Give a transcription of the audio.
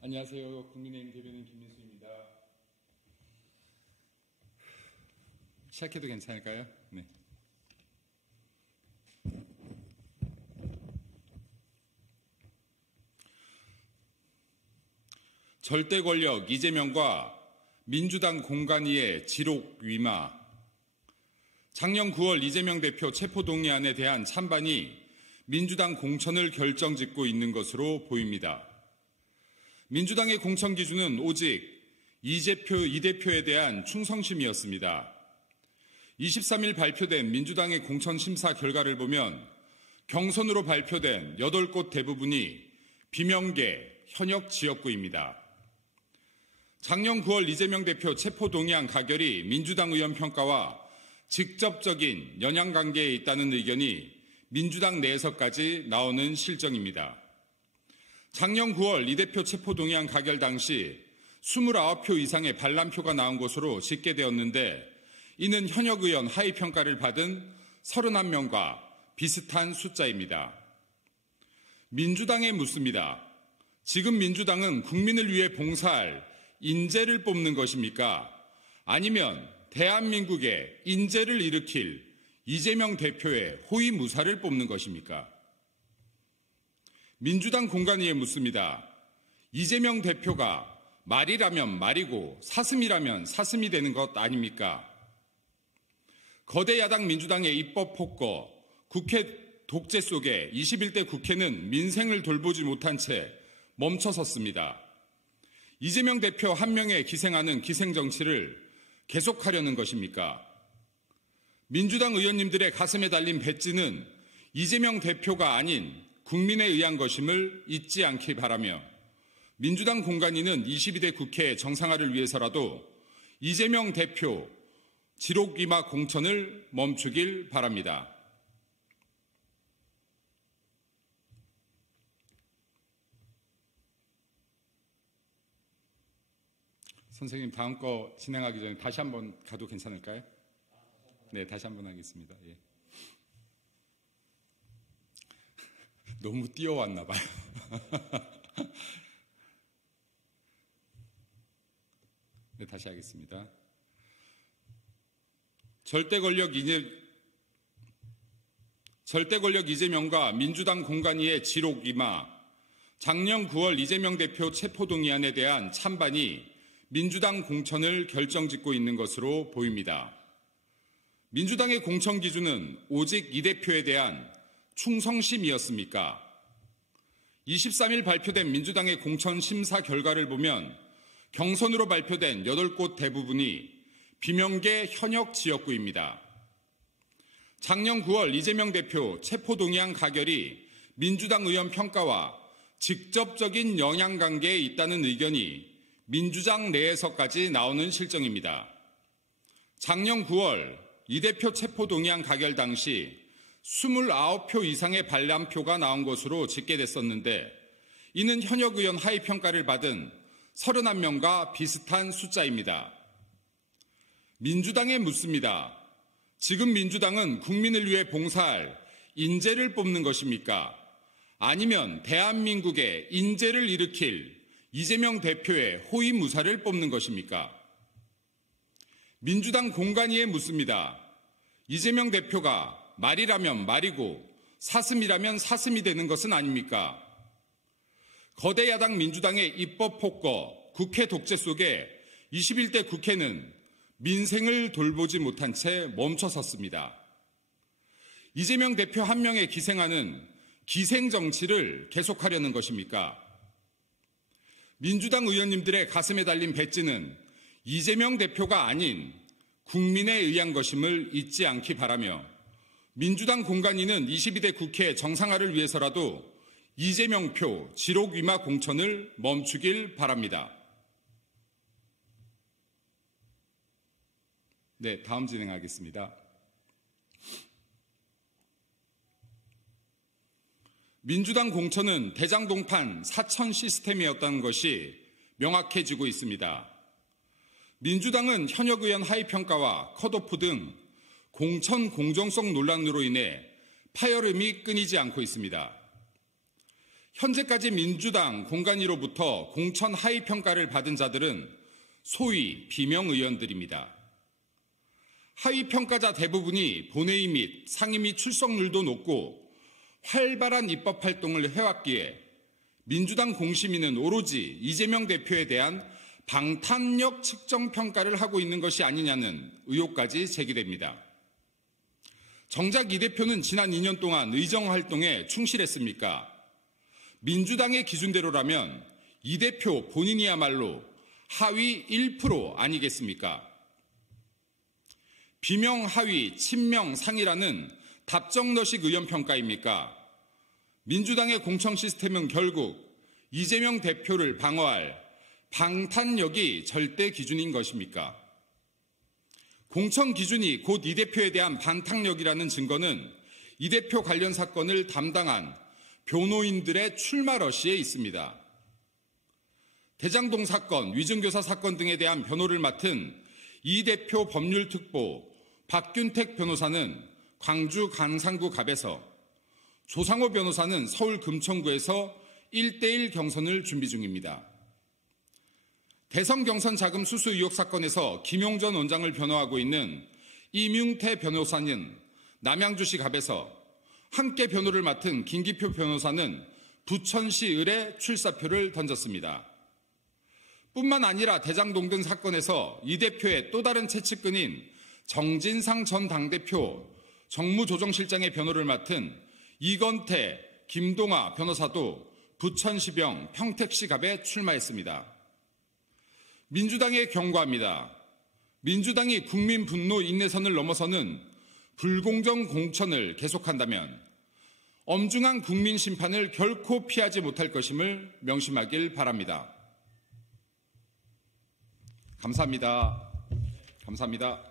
안녕하세요. 국민의힘 대변인 김민수입니다. 시작해도 괜찮을까요? 네. 절대 권력 이재명과 민주당 공관위의 지록 위마. 작년 9월 이재명 대표 체포동의안에 대한 찬반이 민주당 공천을 결정짓고 있는 것으로 보입니다. 민주당의 공천 기준은 오직 이 대표에 대한 충성심이었습니다. 23일 발표된 민주당의 공천 심사 결과를 보면 경선으로 발표된 8곳 대부분이 비명계, 현역 지역구입니다. 작년 9월 이재명 대표 체포동의안 가결이 민주당 의원 평가와 직접적인 연양관계에 있다는 의견이 민주당 내에서까지 나오는 실정입니다. 작년 9월 이 대표 체포동의안 가결 당시 29표 이상의 반란표가 나온 것으로 집계되었는데 이는 현역 의원 하위평가를 받은 31명과 비슷한 숫자입니다. 민주당에 묻습니다. 지금 민주당은 국민을 위해 봉사할 인재를 뽑는 것입니까? 아니면 대한민국의 인재를 일으킬 이재명 대표의 호위무사를 뽑는 것입니까? 민주당 공관위에 묻습니다. 이재명 대표가 말이라면 말이고 사슴이라면 사슴이 되는 것 아닙니까? 거대 야당 민주당의 입법 폭거, 국회 독재 속에 21대 국회는 민생을 돌보지 못한 채 멈춰섰습니다. 이재명 대표 한 명에 기생하는 기생정치를 계속하려는 것입니까? 민주당 의원님들의 가슴에 달린 배지는 이재명 대표가 아닌 국민에 의한 것임을 잊지 않기 바라며 민주당 공관위는 22대 국회 정상화를 위해서라도 이재명 대표 지록위마 공천을 멈추길 바랍니다. 선생님, 다음 거 진행하기 전에 다시 한번 가도 괜찮을까요? 네, 다시 한번 하겠습니다. 예. 너무 뛰어왔나 봐요. 네, 다시 하겠습니다. 절대 권력 이재명과 민주당 공관위의 지록 위마. 작년 9월 이재명 대표 체포동의안에 대한 찬반이 민주당 공천을 결정짓고 있는 것으로 보입니다. 민주당의 공천 기준은 오직 이 대표에 대한 충성심이었습니까? 23일 발표된 민주당의 공천 심사 결과를 보면 경선으로 발표된 8곳 대부분이 비명계 현역 지역구입니다. 작년 9월 이재명 대표 체포동의안 가결이 민주당 의원 평가와 직접적인 영향관계에 있다는 의견이 민주당 내에서까지 나오는 실정입니다. 작년 9월 이 대표 체포동의안 가결 당시 29표 이상의 반란표가 나온 것으로 집계됐었는데 이는 현역 의원 하위평가를 받은 31명과 비슷한 숫자입니다. 민주당에 묻습니다. 지금 민주당은 국민을 위해 봉사할 인재를 뽑는 것입니까? 아니면 대한민국의 인재를 일으킬 이재명 대표의 호위무사를 뽑는 것입니까? 민주당 공관위에 묻습니다. 이재명 대표가 말이라면 말이고 사슴이라면 사슴이 되는 것은 아닙니까? 거대 야당 민주당의 입법 폭거, 국회 독재 속에 21대 국회는 민생을 돌보지 못한 채 멈춰섰습니다. 이재명 대표 한 명에 기생하는 기생정치를 계속하려는 것입니까? 민주당 의원님들의 가슴에 달린 배지는 이재명 대표가 아닌 국민에 의한 것임을 잊지 않기 바라며 민주당 공관위는 22대 국회 정상화를 위해서라도 이재명표 지록위마 공천을 멈추길 바랍니다. 네, 다음 진행하겠습니다. 민주당 공천은 대장동판 사천 시스템이었다는 것이 명확해지고 있습니다. 민주당은 현역 의원 하위평가와 컷오프 등 공천 공정성 논란으로 인해 파열음이 끊이지 않고 있습니다. 현재까지 민주당 공관위로부터 공천 하위 평가를 받은 자들은 소위 비명 의원들입니다. 하위 평가자 대부분이 본회의 및 상임위 출석률도 높고 활발한 입법 활동을 해왔기에 민주당 공심위는 오로지 이재명 대표에 대한 방탄력 측정 평가를 하고 있는 것이 아니냐는 의혹까지 제기됩니다. 정작 이 대표는 지난 2년 동안 의정 활동에 충실했습니까? 민주당의 기준대로라면 이 대표 본인이야말로 하위 1% 아니겠습니까? 비명 하위, 친명 상이라는 답정너식 의원 평가입니까? 민주당의 공천 시스템은 결국 이재명 대표를 방어할 방탄력이 절대 기준인 것입니까? 공천 기준이 곧 이 대표에 대한 방탄력이라는 증거는 이 대표 관련 사건을 담당한 변호인들의 출마 러시에 있습니다. 대장동 사건, 위증교사 사건 등에 대한 변호를 맡은 이 대표 법률특보 박균택 변호사는 광주 강산구 갑에서, 조상호 변호사는 서울 금천구에서 1대1 경선을 준비 중입니다. 대선 경선 자금 수수 의혹 사건에서 김용전 원장을 변호하고 있는 이명태 변호사는 남양주시 갑에서, 함께 변호를 맡은 김기표 변호사는 부천시 을에 출사표를 던졌습니다. 뿐만 아니라 대장동 등 사건에서 이 대표의 또 다른 채측근인 정진상 전 당대표 정무조정실장의 변호를 맡은 이건태, 김동아 변호사도 부천시병 평택시 갑에 출마했습니다. 민주당에 경고합니다. 민주당이 국민 분노 인내선을 넘어서는 불공정 공천을 계속한다면 엄중한 국민 심판을 결코 피하지 못할 것임을 명심하길 바랍니다. 감사합니다. 감사합니다.